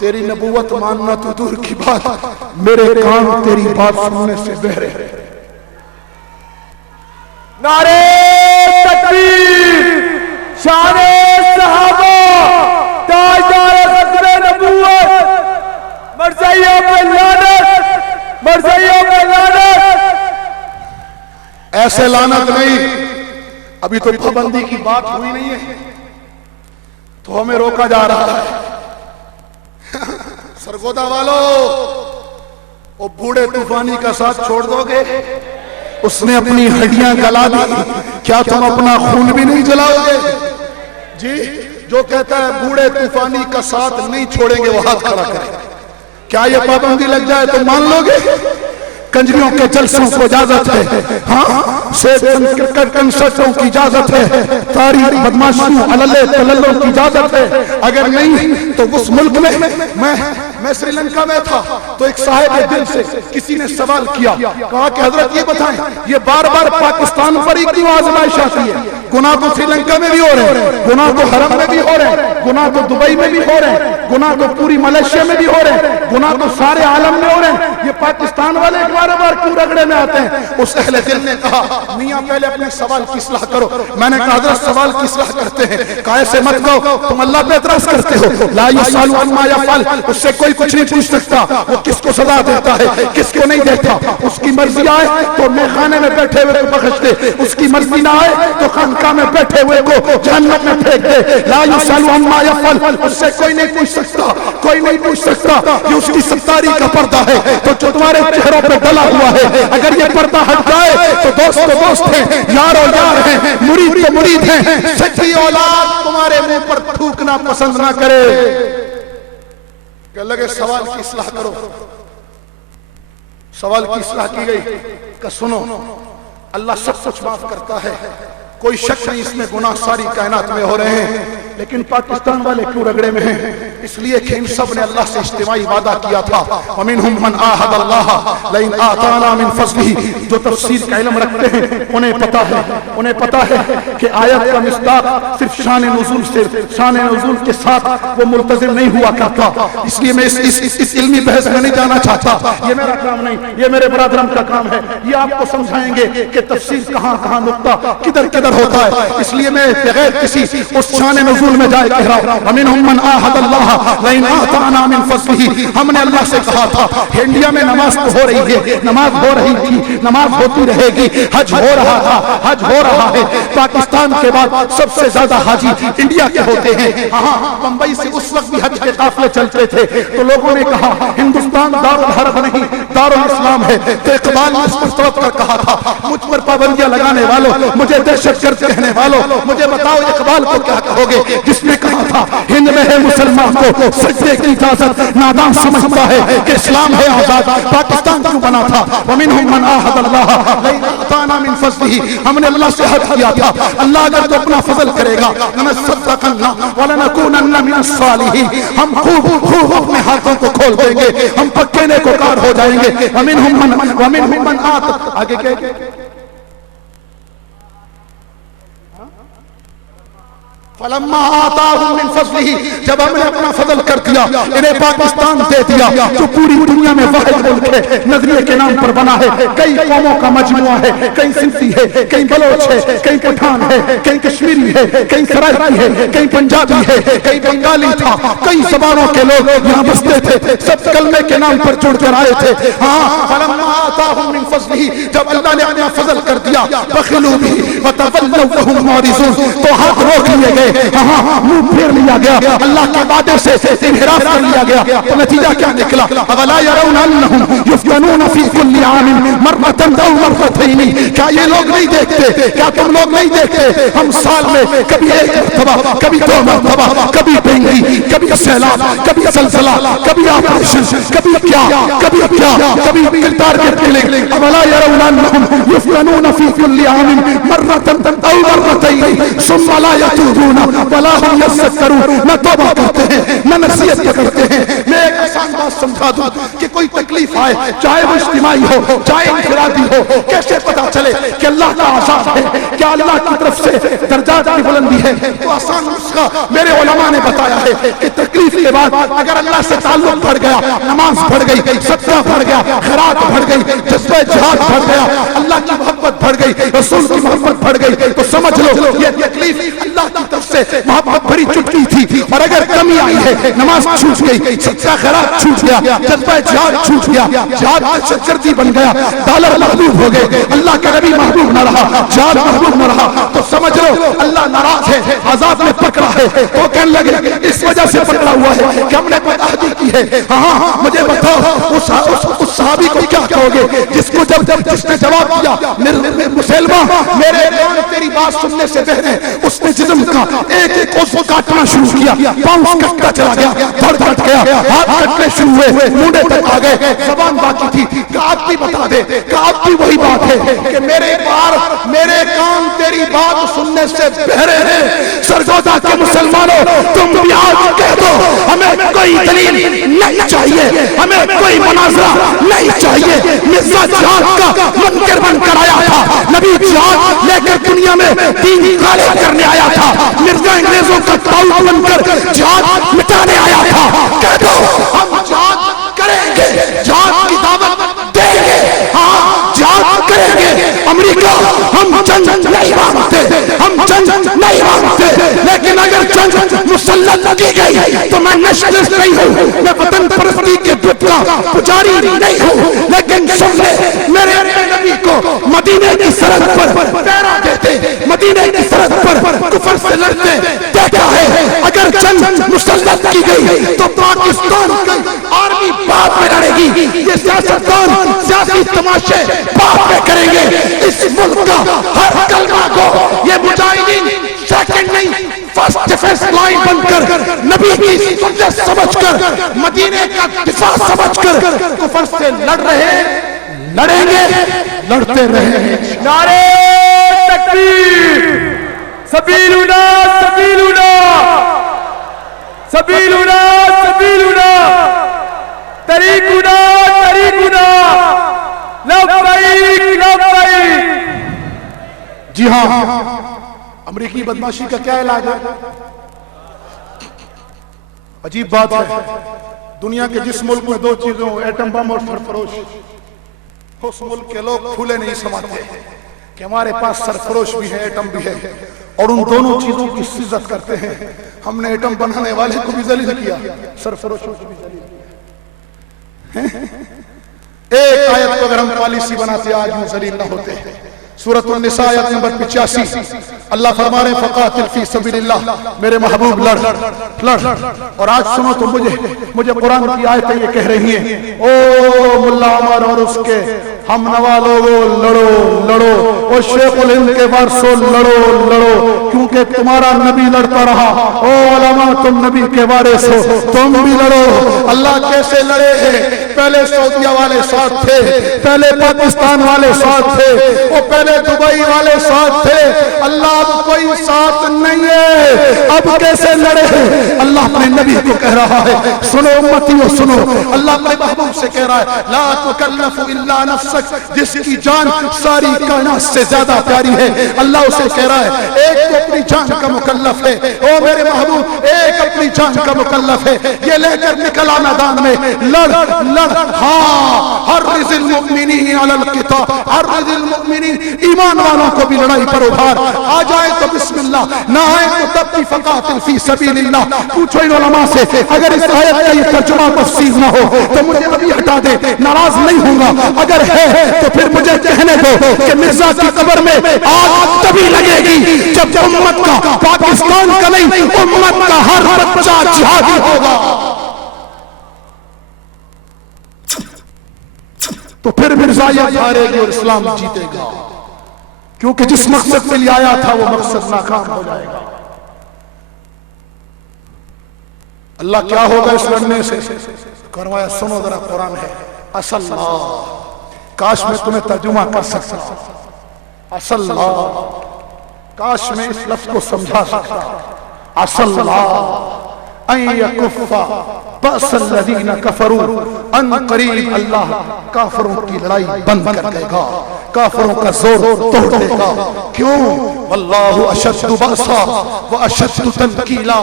تیری نبوت ماننا تو دور کی بات، میرے کان تیری بات سننے سے بہرے ہیں۔ نعرہ تکبیر، شان صحابہ، تاجدار ختم نبوت، مرزائیوں پہ لعنت، مرزائیوں پہ لعنت۔ ایسے لعنت نہیں، ابھی تو پابندی کی بات ہوئی نہیں ہے تو ہمیں روکا جا رہا ہے۔ سرگودا والو وہ بوڑھے طوفانی کا ساتھ چھوڑ دو گے؟ اس نے اپنی ہڈیاں گلا دی، کیا تم اپنا خون بھی نہیں جلاؤ گے؟ جی جو کہتا ہے بوڑھے طوفانی کا ساتھ نہیں چھوڑیں گے وہ ہاتھ کھڑا کرے۔ کیا یہ پابندی لگ جائے تو مان لو گے؟ کنجریوں کے جلسوں کو اجازت ہے، ہاں سیب کنسرٹوں کی اجازت ہے، تاریخ بدماشیوں عللے تللوں کی اجازت ہے۔ اگر نہیں تو اس ملک میں سری لنکا میں تھا تو ایک صاحب دل سے کسی نے سوال کیا، کہا کہ حضرت یہ بتائیں یہ بار بار پاکستان پر ہی کیوں آزمائش آتی ہے؟ گناہ تو سری لنکا میں بھی ہو رہے ہیں، گناہ تو حرم میں بھی ہو رہے ہیں، گناہ تو دبئی میں بھی ہو رہے ہیں، گناہ تو پوری ملیشیا میں بھی ہو رہے ہیں، گناہ تو سارے عالم میں ہو رہے ہیں، یہ پاکستان والے بار بار کیوں رگڑے میں آتے ہیں؟ اس اہل دل نے کہا میاں پہلے اپنے سوال کی اصلاح کرو۔ میں نے کہا حضرت سوال کی اصلاح کرتے ہیں، کہا ایسے مت کہو تم اللہ پہ اعتراض کرتے ہو، لا یسأل عما یفعل، اس سے کوئی کچھ نہیں پوچھ سکتا، وہ کس کو سزا دیتا ہے کس کو نہیں دیتا، اس کی مرضی آئے تو میں خانے میں بیٹھے ہوئے کو بخش دے، اس کی مرضی نہ آئے تو خانقاہ میں بیٹھے ہوئے کو جہنم میں پھینک دے۔ لا یسأل عما یفعل، اس سے کوئی نہیں پوچھ سکتا، کوئی نہیں پوچھ سکتا، یہ اس کی ستاری کا پردہ ہے تو جو تمہارے چہروں پہ ڈلا ہوا ہے، اگر یہ پردہ ہٹ جائے تو دوست تو دوست ہیں، یار و یار ہیں، مرید تو مرید ہیں۔ سچی اولاد تمہارے منہ پر تھوکنا پسند نہ کرے کہ لگے سوال کی اصلاح کرو۔ سوال کی اصلاح کی گئی کہ سنو اللہ سب کچھ معاف کرتا ہے، کوئی شک نہیں اس میں گناہ ساری کائنات میں ہو رہے ہیں، لیکن پاکستان والے کیوں رگڑے میں ہیں؟ اس لیے کہ ان سب نے اللہ سے اجتماعی وعدہ کیا تھا، وَمِنْهُمْ مَنْ آهَدَ اللَّهَ لَئِنْ آتَانَا مِنْ فَضْلِهِ۔ جو تفسیر کا علم رکھتے ہیں انہیں پتا ہے کہ آیت کا مصداق صرف شان نزول کے ساتھ وہ ملتزم نہیں ہوا کرتا، اس لیے میں اس علمی بحث میں نہیں جانا چاہتا، یہ میرا کام نہیں، یہ میرے برادرم کا کام ہے، یہ آپ کو سمجھائیں گے کہ تفسیر کہاں نقطہ کدھر ہوتا ہے۔ اس لیے میں بغیر کسی اس شان نزول میں جائے کہہ رہا ہوں وَمِنْهُمْ مَنْ آهَدَ اللَّهَ لَئِنْ آتَانَا مِنْ فَضْلِهِ۔ ہم نے اللہ سے کہا تھا انڈیا میں نماز تو ہو رہی ہے، نماز ہو رہی تھی، نماز ہوتی رہے گی، حج ہو رہا تھا، حج ہو رہا ہے، پاکستان کے بعد سب سے زیادہ حاجی انڈیا کے ہوتے ہیں۔ ہاں بمبئی سے اس وقت بھی حج کے قافلے چلتے تھے تو لوگوں نے کہا ہندوستان دارالحرب نہیں دارالاسلام ہے، تو اقبال نے اس پر سبق کر کہا تھا مجھ پر پابندیاں لگانے والوں، مجھے دہشت گرد کہنے والوں، مجھے بتاؤ اقبال کو کیا کہو گے جس نے کہا تھا ہند میں ہے مسلمان کو سجدے کی اجازت، نادان سمجھتا ہے کہ اسلام ہے آزاد، پاکستان کیوں بنا تھا؟ وَمِنْهُمْ مَنْ آهَدَ اللَّهَ لَئِنْ آتَانَا مِنْ فَضْلِهِ۔ ہم نے اللہ سے عہد کیا تھا اللہ اگر تو اپنا فضل کرے گا لَنَصَّدَّقَنَّ وَلَنَكُونَنَّ مِنَ الصَّالِحِينَ، ہم خوب اپنے ہاتھوں کو کھول دیں گے، ہم پکے نیکوکار ہو جائیں گے۔ وَمِنْهُمْ مَنْ آتَ، آگے کہے فَلَمَّا آتَاهُمْ مِنْ فَضْلِهِ، جب ہم نے اپنا فضل کر دیا انہیں پاکستان دے دیا جو پوری دنیا میں واحد ملک ہے، نظریے کے نام پر بنا ہے، کئی قوموں کا مجموعہ ہے، کئی سندھی ہے، کئی بلوچ ہے، کئی پٹھان ہے، کئی کشمیری ہے، کئی سرائکی ہے، کئی پنجابی ہے، کئی بنگالی تھا، کئی زبانوں کے لوگ یہاں بستے تھے، سب کلمے کے نام پر جڑ کر آئے تھے۔ ہاں فَلَمَّا آتَاهُمْ مِنْ فَضْلِهِ، جب اللہ نے اپنا فضل کر دیا بَخِلُوا بِهِ وَتَوَلَّوْا وَهُمْ مُعْرِضُونَ، تو ہاتھ روک لیے گئے گئے، ہاں منہ پھیر لیا گیا، اللہ کے وعدے سے انحراف کر لیا گیا، تو نتیجہ کیا نکلا؟ اولا یرون انہم یفتنون فی کل عام مرۃ او مرتين، کیا یہ لوگ نہیں دیکھتے، کیا تم لوگ نہیں دیکھتے ہم سال میں کبھی ایک مرتبہ، کبھی دو مرتبہ، کبھی ڈینگی، کبھی سیلاب، کبھی زلزلہ، کبھی آپریشن، کبھی کیا، کبھی کیا، کبھی ٹارگٹ کلنگ، اولا یرون انہم یفتنون فی کل عام مرۃ او مرتين ثم لا يتوبون ولا هم يذكرون، نہ توبہ کرتے ہیں نہ نصیحت کرتے ہیں۔ میں ایک آسان بات سمجھا دوں کہ کوئی تکلیف آئے، چاہے وہ اجتماعی ہو چاہے انفرادی ہو، کیسے پتا چلے کہ اللہ کا عذاب ہے، کیا اللہ کی طرف سے درجات کی بلندی ہے؟ تو آسان نسخہ میرے علماء نے بتایا ہے کہ تکلیف کے بعد اگر اللہ سے تعلق بڑھ گیا، نماز بڑھ گئی، صدقہ بڑھ گیا، خیرات بڑھ گئی، جذبہ جہاد بڑھ گیا، اللہ کی محبت بڑھ گئی، رسول کی محبت بڑھ گئی، تو سمجھ لو یہ تکلیف اللہ کی طرف سے محبت بھری چٹکی تھی۔ اور اگر کمی آئی ہے، نماز چھوٹ گئی، صدقہ خیرات چھوٹ گیا، جذبہ جہاد چھوٹ گیا، جہاد سرگردی بن گیا، ڈالر محبوب ہو گئے، اللہ کا نبی محبوب نہ رہا، جہاد محبوب نہ رہا، تو سمجھ لو اللہ ناراض ہے، عذاب میں پکڑا ہے۔ وہ کہنے لگے اس وجہ سے پکڑا ہوا ہے کہ ہم نے بدعہدی کی ہے۔ ہاں مجھے بتاؤ اس صحابی کو کیا کہو گے جس کو جس نے جواب دیا مسلمہ میرے کان تیری بات سننے سے پہلے، اس نے جسم کا ایک ایک عضو کاٹنا شروع کیا، پاؤں کٹتا چلا گیا، دھڑ کٹ گیا، ہاتھ کٹنے شروع ہوئے، مونڈے تک آ گئے، زبان باقی تھی۔ کہ آپ بھی بتا دے کہ آپ بھی وہی بات ہے کہ میرے کان تیری بات سننے سے بہرے ہیں۔ سرگودا کے مسلمانوں تم بھی آج کہہ دو ہمیں کوئی دلیل نہیں چاہیے، ہمیں کوئی مناظرہ نہیں چاہیے۔ مرزا جہاد کا منکر بن کر آیا تھا، نبی جہاد لے کر دنیا میں دین غالب کرنے آیا تھا، مرزا انگریزوں کا تاؤ بن کر جہاد مٹانے آیا تھا۔ کہہ دو ہم جہاد کریں گے، جہاد کی دعوت دیں گے، ہاں جہاد کریں گے۔ امریکہ ہم جنگ نہیں مانگتے، ہم جنگ نہیں مانگتے، لیکن اگر جنگ مسلط کی گئی تو میں نیشنلسٹ نہیں ہوں، میں وطن پرستی کے بت کا پجاری نہیں ہوں، لیکن سن لے میرے نبی کو مدینے کی سرحد پر پہرا دیتے، مدینے کی سرحد پر کفر سے لڑتے دیکھا ہے۔ اگر جنگ مسلط کی گئی تو پاکستان کی آرمی باپ میں لڑے گی، یہ سیاستدان سیاسی تماشے باپ میں کریں گے۔ اس ملک کا ہر کلمہ کو یہ مجاہدین سیکنڈ نہیں فرسٹ ڈیفنس لائن بن کر نبی کی سنت سمجھ کر مدینے کا دفاع سمجھ کر کفر سے لڑ رہے، لڑیں گے، لڑتے رہیں۔ نعرہ تکبیر، سبیلنا سبیلنا، سبیلنا سبیلنا، طریقنا طریقنا، لبیک لبیک۔ جی ہاں، امریکی بدماشی کا کیا علاج ہے؟ عجیب بات ہے، دنیا کے جس ملک میں دو چیزوں ایٹم بم اور سرفروش، اس ملک کے لوگ پھولے نہیں سماتے کہ ہمارے پاس سرفروش بھی ہے، ایٹم بھی ہے، اور ان دونوں چیزوں کی عزت کرتے ہیں۔ ہم نے ایٹم بنانے والے کو بھی ذلیل کیا، سرفروشوں کو بھی ذلیل کیا۔ ایک آیت کو اگر ہم پالیسی بناتے آج ہم ذلیل نہ ہوتے۔ سورۃ النساء آیت نمبر 85، اللہ فرما رہے فقاتل فی سبیل اللہ، میرے محبوب لڑ لڑ۔ اور آج سنو تو مجھے قرآن کی آیتیں یہ کہہ رہی ہیں، او ملا عمر اور اس کے ہم نوا لوگو لڑو لڑو، او شیخ الہند کے وارثو لڑو لڑو، کیونکہ تمہارا نبی لڑتا رہا۔ او علماء تم نبی کے وارث ہو، تم بھی لڑو۔ اللہ کیسے لڑے ہیں؟ پہلے سعودیہ والے ساتھ تھے، پہلے پاکستان والے ساتھ تھے، وہ پہلے دبئی والے ساتھ تھے، اللہ اب کوئی ساتھ نہیں ہے۔ اب کیسے لڑے ہیں؟ اللہ اپنے نبی کو کہہ رہا ہے، سنو امتیو سنو، اللہ اپنے محبوب سے کہہ رہا ہے لا تکلف الا نفسک، جس کی جان ساری کائنات سے زیادہ پیاری ہے، اللہ اسے کہہ رہا ہے ایک تو اپنی جان کا مکلف ہے، او میرے محبوب ایک اپنی جان کا مکلف ہے، یہ لے کر نکلا میدان میں، لڑ لڑ۔ ہاں حرض المؤمنین علی القتال، حرض المؤمنین، ایمان والوں کو بھی لڑائی پر ابھار، آ جائے تو بسم اللہ، نہ آئے تو تب بھی فقاتل فی سبیل اللہ۔ پوچھو ان علماء سے اگر اس آیت کا یہ ترجمہ تفسیر نہ ہو تو مجھے ابھی ہٹا دے، ناراض نہیں ہوں گا، اگر ہے تو پھر مجھے کہنے دو کہ مرزا کی کی قبر میں آگ تبھی لگے گی جب امت کا، پاکستان کا نہیں، امت کا ہر بچہ جہادی ہوگا، تو پھر مرزائیت ہارے گی اور اسلام جیتے گا، کیونکہ جس مقصد کے لیے آیا تھا وہ مقصد ناکام ہو جائے گا۔ اللہ کیا ہوگا اس لڑنے سے؟ کروایا سنو ذرا، قرآن ہے، اصل اللہ، کاش میں تمہیں ترجمہ کر سکتا، اصل اللہ، کاش میں اس لفظ کو سمجھا سکتا، اصل اللہ ان یکف بأس الذین کفروا، ان قریب اللہ کافروں کی لڑائی بند کر دے گا، کافروں کا زور توڑ دے گا۔ کیوں؟ واللہ اشد بأسا واشد تنکیلا،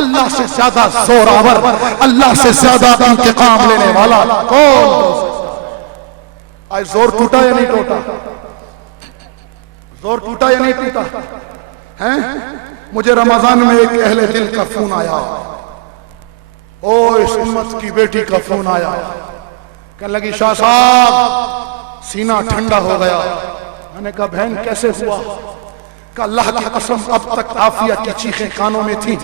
اللہ سے زیادہ زور آور، اللہ سے زیادہ انتقام لینے والا کون؟ آج زور ٹوٹا یا نہیں ٹوٹا؟ زور ٹوٹا یا نہیں ٹوٹا؟ مجھے رمضان میں ایک اہل دل کا فون آیا، او اس امت کی بیٹی کا فون آیا، کہنے لگی شاہ صاحب سینہ ٹھنڈا ہو گیا۔ میں نے کہا بہن کیسے ہوا؟ کہ اللہ کی قسم اب تک عافیہ کی چیخیں کانوں میں تھی،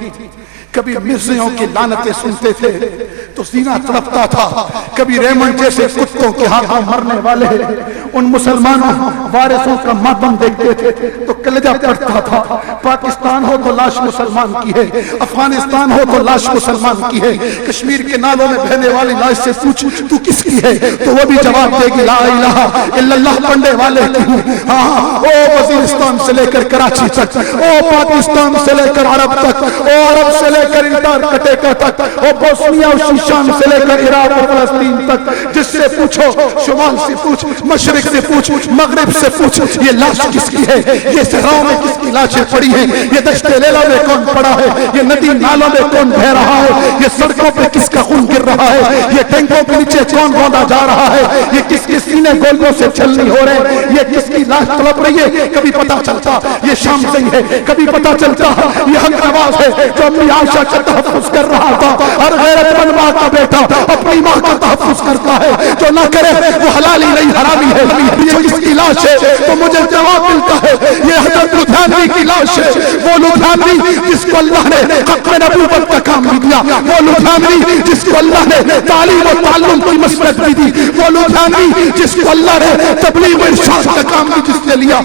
کبھی مرزیوں کی لعنتیں سنتے تھے تو سینہ تڑپتا تھا، کبھی ریمنڈ جیسے کتوں کے ہاتھوں مرنے والے ان مسلمانوں وارثوں کا ماتم دیکھتے تھے تو کلیجہ پھٹتا تھا۔ پاکستان ہو تو لاش مسلمان کی ہے، افغانستان ہو تو لاش مسلمان کی ہے، کشمیر کے نالوں میں بہنے والی لاش سے پوچھ تو کس کی ہے تو وہ بھی جواب دے گی لا الہ الا اللہ پڑھنے والے کی ہوں۔ ہاں، او وزیرستان سے لے کر کراچی تک، او پاکستان سے لے کر عرب تک، او عرب سے لے کر انٹارکٹیکا تک، او بوسنیا اور شیشان سے لے کر عراق اور فلسطین تک، جس سے پوچھو، شمال سے پوچھ، مشرق سے پوچھ، مغرب سے پوچھ، یہ لاش کس کی ہے؟ یہ صحراؤں میں کس کی لاشیں پڑی ہیں؟ یہ دشت لیلا میں کون پڑا ہے؟ یہ ندی نالوں میں کون بہہ رہا ہے؟ یہ سڑکوں پہ کس کا خون گر رہا ہے؟ یہ ٹینکوں کے نیچے کون روندا جا رہا ہے؟ یہ کس کے سینے گولیوں سے چھلنی ہو رہے ہیں؟ یہ کس کی لاش تڑپ رہی ہے؟ کبھی پتا چلتا یہ شام سے ہے، کبھی پتا چلتا یہ حق نواز ہے جو اپنی عائشہ کا تحفظ کر رہا تھا۔ ہر غیرت مند ماں کا بیٹا اپنی ماں کا تحفظ کرتا ہے، جو نہ کرے وہ حلالی نہیں حرامی ہے۔ یہ کس کی لاش ہے؟ تو مجھے جواب ملتا ہے یہ حضرت لدھیانوی کی لاش ہے، وہ لدھیانوی جس کو اللہ نے حق نبوت کا کام بھی دیا، وہ لدھیانوی جس کو اللہ نے تعلیم و تعلم کی مسلک بھی دی، وہ لدھیانوی جس کو اللہ نے تبلیغ و ارشاد کا کام بھی جس نے لیا۔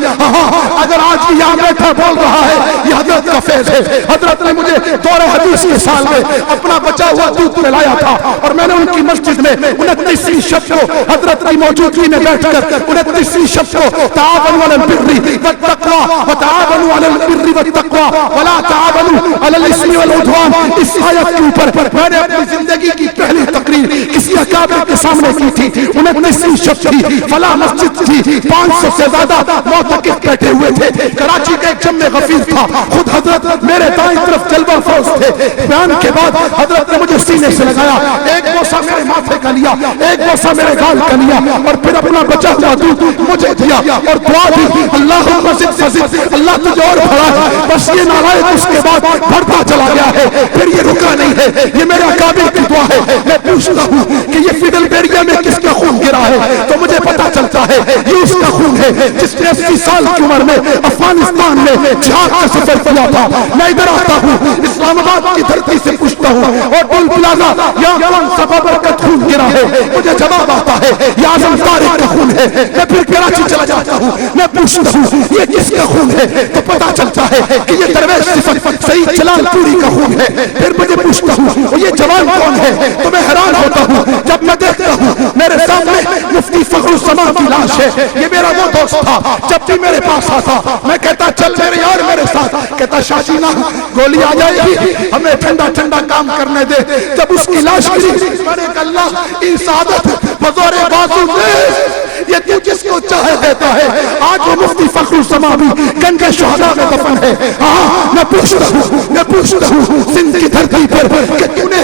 اگر آج بھی یہاں بیٹھا بول رہا ہے یہ حضرت کا فیض ہے۔ حضرت نے مجھے دور حدیث کے سال میں اپنا بچا ہوا دودھ پلایا تھا اور میں نے ان کی مسجد میں 29ویں شب کو حضرت کی موجودگی میں بیٹھ کر 29ویں شب کو تعاونوا علی البر والتقوی وتعاونوا علی البر والتقوی ولا تعاونوا علی الاثم والعدوان، اس آیت کے اوپر میں نے اپنی زندگی کی پہلی تقریر کسی اکابر کے سامنے کی تھی۔ 29ویں شب تھی، فلاں مسجد تھی، 500 سے زیادہ معتکف بیٹھے ہوئے تھے، کراچی کا ایک جمع غفیر تھا، خود حضرت میرے دائیں طرف جلوہ فوز تھے۔ بیان کے بعد حضرت نے مجھے سینے سے لگایا، ایک بوسہ میرے ماتھے کا لیا، ایک بوسہ میرے گال کا لیا اور پھر اپنا بچا ہوا دودھ مجھے دیا اور دعا دی، اللہم زد فزد، اللہ تجھے اور بڑھا ہے۔ بس یہ نالائق اس کے بعد بڑھتا چلا گیا ہے، پھر یہ رکا نہیں ہے، یہ میرے اکابر کی دعا ہے۔ میں پوچھتا ہوں کہ یہ فیڈل بیریا میں کس کا خون گرا ہے تو مجھے پتا چلتا ہے یہ اس کا خون ہے جس نے 80 سال کی عمر میں افغانستان میں جہاد کا سفر کیا تھا۔ میں ادھر آتا ہوں اسلام آباد کی دھرتی سے پوچھتا ہوں اور ٹول پلازا یہاں کون سا بابرکت خون گرا ہے؟ مجھے جواب آتا ہے یہ اعظم طارق کا خون ہے۔ میں پھر کراچی چلا جاتا ہوں، میں پوچھتا ہوں یہ کس کا خون ہے تو پتا چلتا ہے کہ یہ درویش صفت سعید جلال پوری کا خون ہے۔ پھر مجھے پوچھتا ہوں یہ جوان کون ہے تو میں حیران ہوتا ہوں جب میں دیکھتا ہوں میرے سامنے مفتی فخر الزمان کی لاش ہے۔ یہ میرا وہ دوست تھا جب بھی میرے پاس آتا میں کہتا چل میرے یار میرے ساتھ، کہتا شاہ جی نا گولی آ جائے گی ہمیں ٹھنڈا ٹھنڈا کام کرنے دے۔ جب اس کی لاش گری میں نے کہا اللہ ان سعادت بزور بازو دے، یہ تو جس کو چاہے دیتا ہے۔ آج وہ مفتی فخر الزمان بھی گنج شہداء میں دفن ہے۔ میں پوچھتا ہوں سندھ کی دھرتی پر کہ تو نے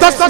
10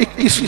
21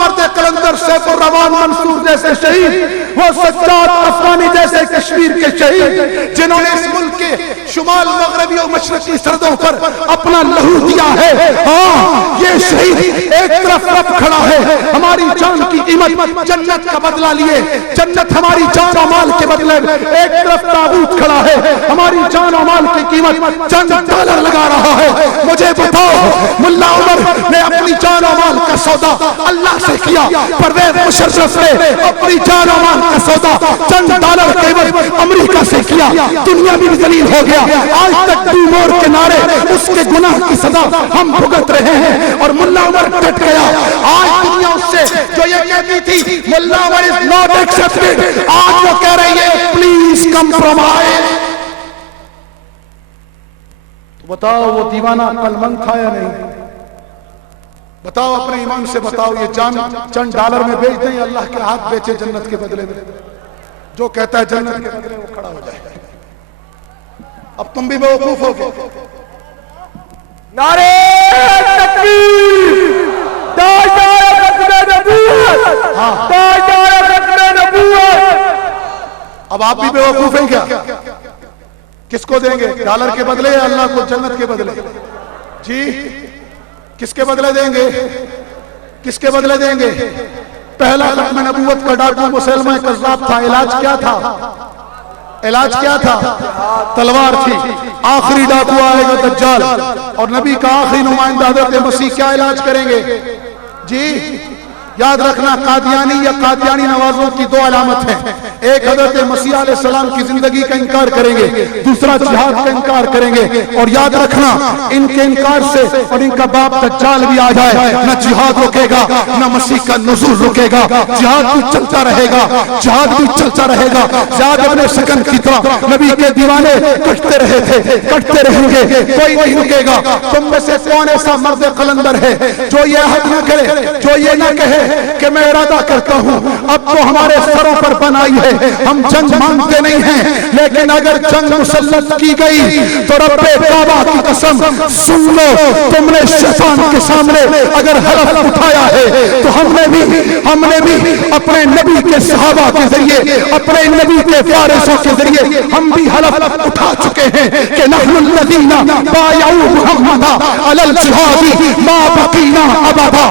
مرد قلندر سیف الرحمان منصور جیسے شہید، وہ سجاد افغانی جیسے کشمیر کے شہید جنہوں نے اس ملک کے شمال مغربی اور مشرقی سرحدوں پر اپنا لہو دیا ہے، یہ شہید ایک طرف رب کھڑا ہے ہماری جان کی قیمت جنت کا بدلہ لیے، جنت ہماری جان و مال کے بدلے، ایک طرف تابوت کھڑا ہے ہماری جان و مال کی قیمت چند ڈالر لگا رہا ہے۔ مجھے بتاؤ ملا عمر نے اپنی جان و مال کا سودا اللہ سے کیا، پرویز مشرف نے اپنی جان و مال کا سودا چند ڈالر قیمت امریکہ سے کیا، دنیا بھی ذلیل ہو گیا، آج تک ڈیمور کے نعرے اس کے گناہ کی سزا ہم بھگت رہے ہیں، اور ملا عمر ڈٹ گیا۔ آج دنیا اس سے جو یہ کہتی تھی ملا عمر is not accepted، آج وہ کہہ رہی ہے پلیز کمپرومائز۔ تو بتاؤ وہ دیوانہ عقلمند تھا یا نہیں؟ بتاؤ اپنے ایمان سے بتاؤ، یہ جان چند ڈالر میں بیچ دیں یا اللہ کے ہاتھ بیچے جنت کے بدلے میں؟ جو کہتا ہے جنت کے بدلے وہ کھڑا ہو جائے۔ اب تم بھی بیوقوف ہو گئے۔ نعرے تکبیر، تاجدار ختم نبوت، تاجدار ختم نبوت۔ اب آپ بھی بیوقوف ہیں کیا؟ کس کو دیں گے، ڈالر کے بدلے یا اللہ کو جنت کے بدلے؟ جی کس کے بدلے دیں گے؟ کس کے بدلے دیں گے؟ پہلا ختم نبوت کا ڈاکو مسلمہ کذاب تھا، علاج کیا تھا؟ علاج کیا تھا؟ تلوار تھی۔ آخری ڈاکو آئے گا دجال، اور نبی کا آخری نمائندہ حضرت مسیح کیا علاج کریں گے؟ جی یاد رکھنا، قادیانی یا قادیانی نوازوں کی دو علامت ہیں، ایک حضرت مسیح علیہ السلام کی زندگی کا انکار کریں گے، دوسرا جہاد کا انکار کریں گے، اور یاد رکھنا ان کے انکار سے اور ان کا باپ دجال بھی آ جائے نہ جہاد رکے گا نہ مسیح کا نزول رکے گا، جہاد بھی چلتا رہے گا، جہاد بھی چلتا رہے گا۔ زیاد ابن سکن کی طرح نبی کے دیوانے کٹتے رہے تھے، کٹتے رہیں گے، کوئی نہیں رکے گا۔ تم میں سے کون ایسا مرد قلندر ہے جو یہ حد نہ کرے، جو یہ نہ کہے کہ میں ارادہ کرتا ہوں اب تو ہمارے سروں پر بنائی ہے، ہم جنگ مانگتے نہیں ہیں، لیکن اگر جنگ مسلط کی گئی تو رب کعبہ کی قسم سن لو، تم نے شیطان کے سامنے اگر حلف اٹھایا ہے تو ہم نے بھی اپنے نبی کے صحابہ کے ذریعے، اپنے نبی کے فارسوں کے ذریعے ہم بھی حلف اٹھا چکے ہیں کہ نحن الذین بایعوا محمد علی الجہاد ما بقینا ابدا۔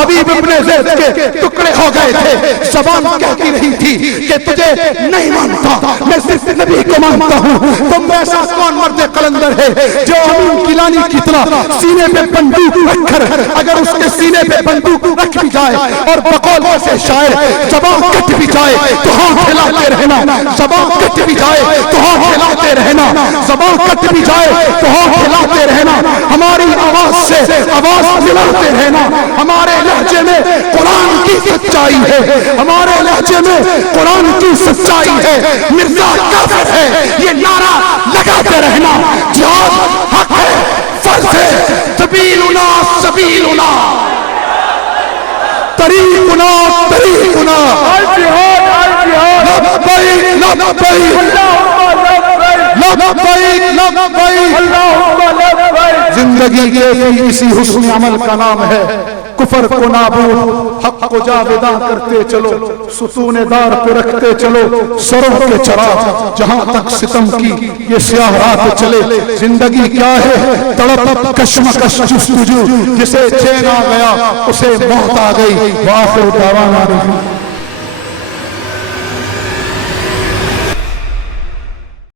حبیب ابن زید کے ٹکڑے ہو گئے تھے، زبان کہتی رہی تھی کہ تجھے نہیں مانتا، میں صرف نبی کو مانتا ہوں۔ تم ایسا کون مرد قلندر ہے جو امین کیلانی کی طرح سینے پہ بندوق رکھ کر اگر اس کے سینے پہ بندوق رکھ بھی جائے اور بقول سے شاعر زبان کٹ بھی جائے تو ہاتھ ہلاتے رہنا، زبان کٹ بھی جائے تو ہاتھ ہلاتے رہنا، زبان کٹ بھی جائے تو ہاتھ ہلاتے رہنا، ہماری آواز سے آواز ملاتے رہنا۔ ہمارے لہجے میں قرآن کی سچائی ہے، ہمارے لہجے میں قرآن کی سچائی ہے، مرزا کافر ہے یہ نعرہ لگاتے رہنا۔ جہاد حق ہے، فرض ہے، سبیلنا سبیلنا، طریقنا طریقنا، الجہاد الجہاد، لبیک لبیک لبیک لبیک، اللہم لبیک۔ زندگی کے اسی حسن عمل کا نام ہے، کفر کو نابود حق کو جاویداں کرتے چلو، ستون دار پہ رکھتے چلو سروں کے چراغ، جہاں تک ستم کی یہ سیاہ رات چلے۔ زندگی کیا ہے؟ تڑپ کشمکش جستجو، جسے چین آ گیا اسے موت آ گئی۔ وآخر دعوانا